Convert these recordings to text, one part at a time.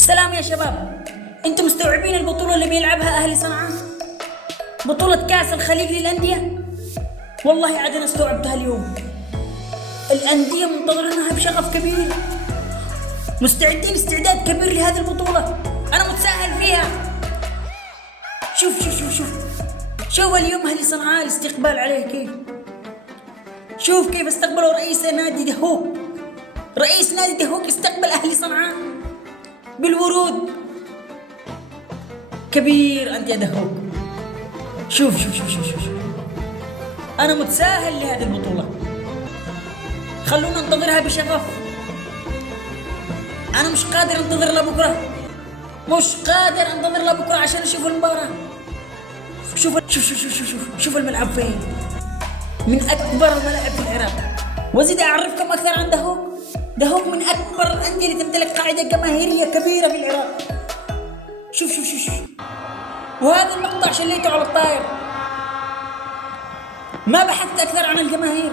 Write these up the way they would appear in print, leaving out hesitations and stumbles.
سلام يا شباب، انتم مستوعبين البطولة اللي بيلعبها اهلي صنعاء؟ بطولة كأس الخليج للأندية. والله عاد انا استوعبتها اليوم. الأندية منتظرينها بشغف كبير، مستعدين استعداد كبير لهذه البطولة. انا متساهل فيها. شوف اليوم اهلي صنعاء الاستقبال عليه كيف. شوف كيف استقبلوا رئيس نادي دهوك. رئيس نادي دهوك استقبل اهلي صنعاء بالورود. كبير انت يا دهوك. شوف انا متساهل لهذه البطولة، خلونا ننتظرها بشغف. انا مش قادر انتظر لبكرة، مش قادر انتظر لبكرة عشان اشوف المباراة. شوف الملعب فين، من اكبر الملاعب في العراق. وزيد اعرفكم اكثر عن دهوك. دهوك من اكبر الاندية اللي تمتلك قاعدة جماهيرية كبيرة في العراق. شوف وهذا المقطع شليته على الطائر. ما بحثت اكثر عن الجماهير،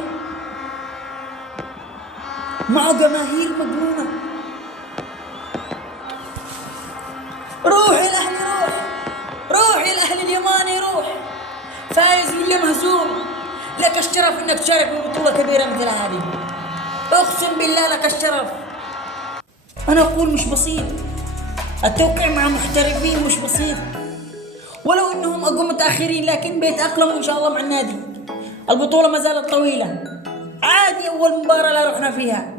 معه جماهير مجنونة. روح يا الاهلي، روح يا الاهلي اليماني، روح. فايز ولا مهزوم، لك الشرف انك تشارك ببطولة كبيرة مثل هذه. اقسم بالله لك الشرف. انا اقول مش بسيط، التوقيع مع محترفين مش بسيط، ولو انهم اقوى متاخرين لكن بيتاقلموا ان شاء الله مع النادي. البطولة ما زالت طويلة، عادي اول مباراة لا رحنا فيها.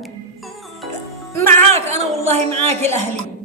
معاك انا والله، معاك الاهلي.